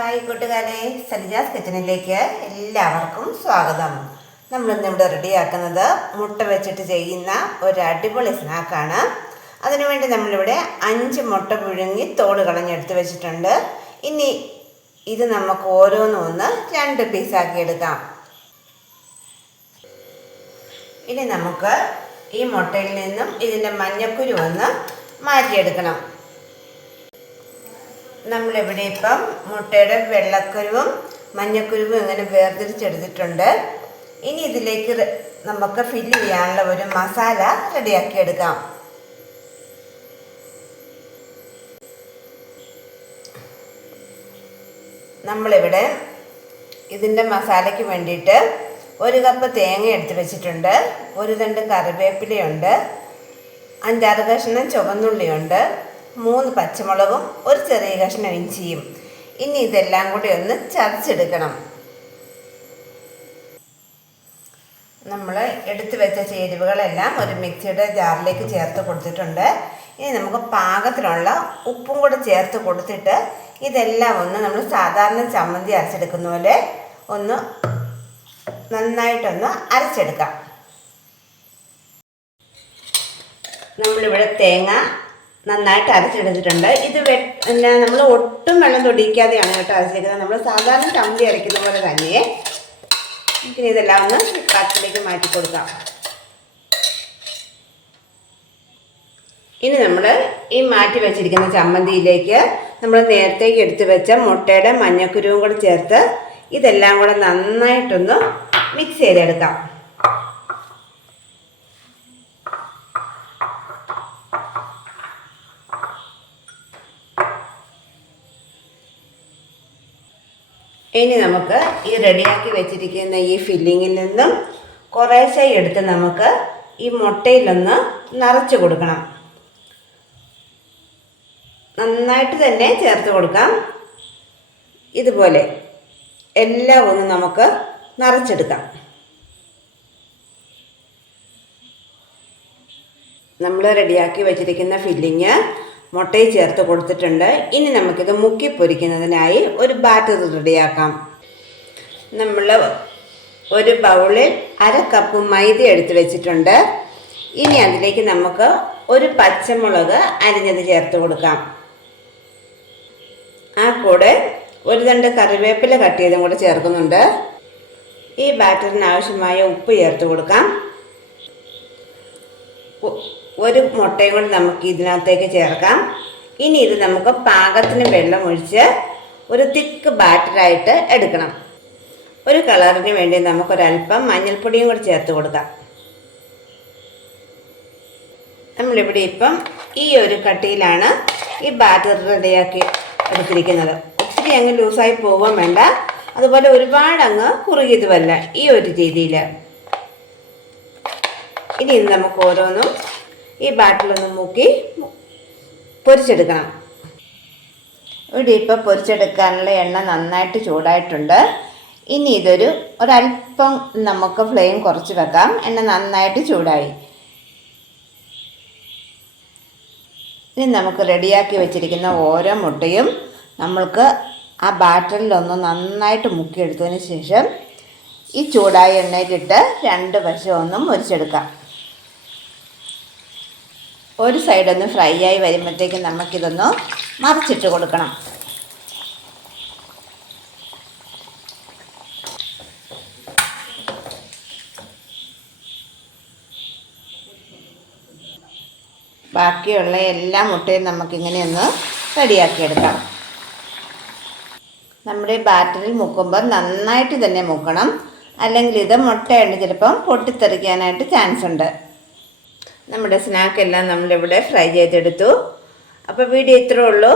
Hi കൂട്ടുകാരെ, സലിജാസ് കിച്ചണിലേക്ക് എല്ലാവർക്കും സ്വാഗതം. നമ്മളിന്നിവിടെ റെഡിയാക്കുന്നത് മുട്ട വെച്ചിട്ട് ചെയ്യുന്ന ഒരു അടിപൊളി സ്നാക്കാണ്. അതിനുവേണ്ടി നമ്മളിവിടെ 5 മുട്ട പുഴുങ്ങി തോട് കളഞ്ഞെടുത്ത് വെച്ചിട്ടുണ്ട്. ഇനി ഇത് നമുക്ക് ഓരോന്നും 2 പീസാക്കി എടുക്കാം. ഇനി നമുക്ക് ഈ മുട്ടയിൽ നിന്നും ഇതിൻ്റെ മഞ്ഞക്കുരു മാറ്റിയെടുക്കണം. നമ്മളിവിടെ ഇപ്പം മുട്ടയുടെ വെള്ളക്കുരുവും മഞ്ഞക്കുരുവും ഇങ്ങനെ വേർതിരിച്ചെടുത്തിട്ടുണ്ട്. ഇനി ഇതിലേക്ക് നമുക്ക് ഫില്ല് ചെയ്യാനുള്ള ഒരു മസാല റെഡിയാക്കി എടുക്കാം. നമ്മളിവിടെ ഇതിൻ്റെ മസാലയ്ക്ക് വേണ്ടിയിട്ട് 1 കപ്പ് തേങ്ങ എടുത്ത് വെച്ചിട്ടുണ്ട്, 1 തണ്ട് കറിവേപ്പിലയുണ്ട്, 5-6 കഷ്ണം ചുവന്നുള്ളിയുണ്ട്, 3 പച്ചമുളകും 1 ചെറിയ കഷ്ണം ഇഞ്ചിയും. ഇനി ഇതെല്ലാം കൂടി ചതച്ചെടുക്കണം. നമ്മൾ എടുത്തു വെച്ച ചേരുവകളെല്ലാം ഒരു മിക്സിയുടെ ജാറിലേക്ക് ചേർത്ത് കൊടുത്തിട്ടുണ്ട്. ഇനി നമുക്ക് പാകത്തിനുള്ള ഉപ്പും കൂടെ ചേർത്ത് കൊടുത്തിട്ട് ഇതെല്ലാം നമ്മൾ സാധാരണ ചമ്മന്തി അരച്ചെടുക്കുന്ന പോലെ നന്നായിട്ടൊന്ന് അരച്ചെടുക്കാം. നമ്മളിവിടെ തേങ്ങ നന്നായിട്ട് അരച്ചെടുത്തിട്ടുണ്ട്. ഇത് നമ്മൾ ഒട്ടും വെള്ളം തൊടിക്കാതെയാണ് അരച്ചെടുക്കുന്നത്. നമ്മൾ സാധാരണ ചമ്മന്തി അരയ്ക്കുന്ന പോലെ തന്നെ. ഇനി ഇതെല്ലാം പാത്രത്തിലേക്ക് മാറ്റി കൊടുക്കാം. ഇനി നമ്മൾ ഈ മാറ്റി വെച്ചിരിക്കുന്ന ചമ്മന്തിയിലേക്ക് നമ്മൾ നേരത്തേക്ക് എടുത്ത് വെച്ച മുട്ടയുടെ മഞ്ഞക്കുരുവും കൂടെ ചേർത്ത് ഇതെല്ലാം കൂടെ നന്നായിട്ടൊന്ന് മിക്സ് ചെയ്തെടുക്കാം. ഇനി നമുക്ക് ഈ റെഡിയാക്കി വെച്ചിരിക്കുന്ന ഈ ഫില്ലിങ്ങിൽ നിന്നും കുറേശ്ശെ എടുത്ത് നമുക്ക് ഈ മുട്ടയിലൊന്ന് നിറച്ച് കൊടുക്കണം. നന്നായിട്ട് തന്നെ ചേർത്ത് കൊടുക്കാം. ഇതുപോലെ എല്ലാം നമുക്ക് നിറച്ചെടുക്കാം. നമ്മൾ റെഡിയാക്കി വെച്ചിരിക്കുന്ന ഫില്ലിങ് മുട്ടയിൽ ചേർത്ത് കൊടുത്തിട്ടുണ്ട്. ഇനി നമുക്കിത് മുക്കി പൊരിക്കുന്നതിനായി ഒരു ബാറ്റർ റെഡിയാക്കാം. നമ്മൾ ഒരു ബൗളിൽ 1/2 കപ്പ് മൈദ എടുത്ത് വെച്ചിട്ടുണ്ട്. ഇനി അതിലേക്ക് നമുക്ക് 1 പച്ചമുളക് അരിഞ്ഞത് ചേർത്ത് കൊടുക്കാം. ആ കൂടെ 1 തണ്ട് കറിവേപ്പില കട്ട് ചെയ്തും കൂടെ ചേർക്കുന്നുണ്ട്. ഈ ബാറ്ററിന് ആവശ്യമായ ഉപ്പ് ചേർത്ത് കൊടുക്കാം. 1 മുട്ടയും കൂടി നമുക്ക് ഇതിനകത്തേക്ക് ചേർക്കാം. ഇനി ഇത് നമുക്ക് പാകത്തിന് വെള്ളം ഒഴിച്ച് ഒരു തിക്ക് ബാറ്ററായിട്ട് എടുക്കണം. ഒരു കളറിന് വേണ്ടി നമുക്കൊരല്പം മഞ്ഞൾപ്പൊടിയും കൂടി ചേർത്ത് കൊടുക്കാം. നമ്മളിവിടെ ഇപ്പം ഈ ഒരു കട്ടിയിലാണ് ഈ ബാറ്റർ റെഡിയാക്കി എടുത്തിരിക്കുന്നത്. ഒത്തിരി അങ്ങ് ലൂസായി പോകാൻ വേണ്ട, അതുപോലെ ഒരുപാട് അങ്ങ് കുറുകിയതുമല്ല, ഈ ഒരു രീതിയിൽ. ഇനി ഇത് നമുക്ക് ഓരോന്നും ഈ ബാറ്റിലൊന്ന് മുക്കി പൊരിച്ചെടുക്കണം. ഇവിടെ ഇപ്പോൾ പൊരിച്ചെടുക്കാനുള്ള എണ്ണ നന്നായിട്ട് ചൂടായിട്ടുണ്ട്. ഇനി ഒരല്പം നമുക്ക് ഫ്ലെയിം കുറച്ച് വെക്കാം. എണ്ണ നന്നായിട്ട് ചൂടായി. ഇനി നമുക്ക് റെഡിയാക്കി വെച്ചിരിക്കുന്ന ഓരോ മുട്ടയും നമ്മൾക്ക് ആ ബാറ്ററിലൊന്ന് നന്നായിട്ട് മുക്കിയെടുത്തതിന് ശേഷം ഈ ചൂടായ എണ്ണയിലിട്ട് 2 വശം മുരിച്ചെടുക്കാം. ഒരു സൈഡൊന്ന് ഫ്രൈ ആയി വരുമ്പോഴത്തേക്കും നമുക്കിതൊന്ന് മറിച്ചിട്ട് കൊടുക്കണം. ബാക്കിയുള്ള എല്ലാ മുട്ടയും നമുക്കിങ്ങനെയൊന്ന് റെഡിയാക്കിയെടുക്കാം. നമ്മുടെ ബാറ്ററിൽ മുക്കുമ്പോൾ നന്നായിട്ട് തന്നെ മുക്കണം, അല്ലെങ്കിൽ ഇത് മുട്ടയുണ്ട് ചിലപ്പം പൊട്ടിത്തെറിക്കാനായിട്ട് ചാൻസ് ഉണ്ട്. നമ്മുടെ സ്നാക്കെല്ലാം നമ്മളിവിടെ ഫ്രൈ ചെയ്തെടുത്തു. അപ്പോൾ വീഡിയോ ഇത്രേ ഉള്ളൂ.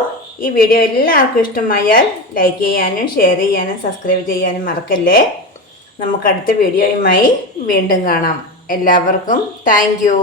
ഈ വീഡിയോ എല്ലാവർക്കും ഇഷ്ടമായാൽ ലൈക്ക് ചെയ്യാനും ഷെയർ ചെയ്യാനും സബ്സ്ക്രൈബ് ചെയ്യാനും മറക്കല്ലേ. നമുക്ക് അടുത്ത വീഡിയോയുമായി വീണ്ടും കാണാം. എല്ലാവർക്കും താങ്ക് യു.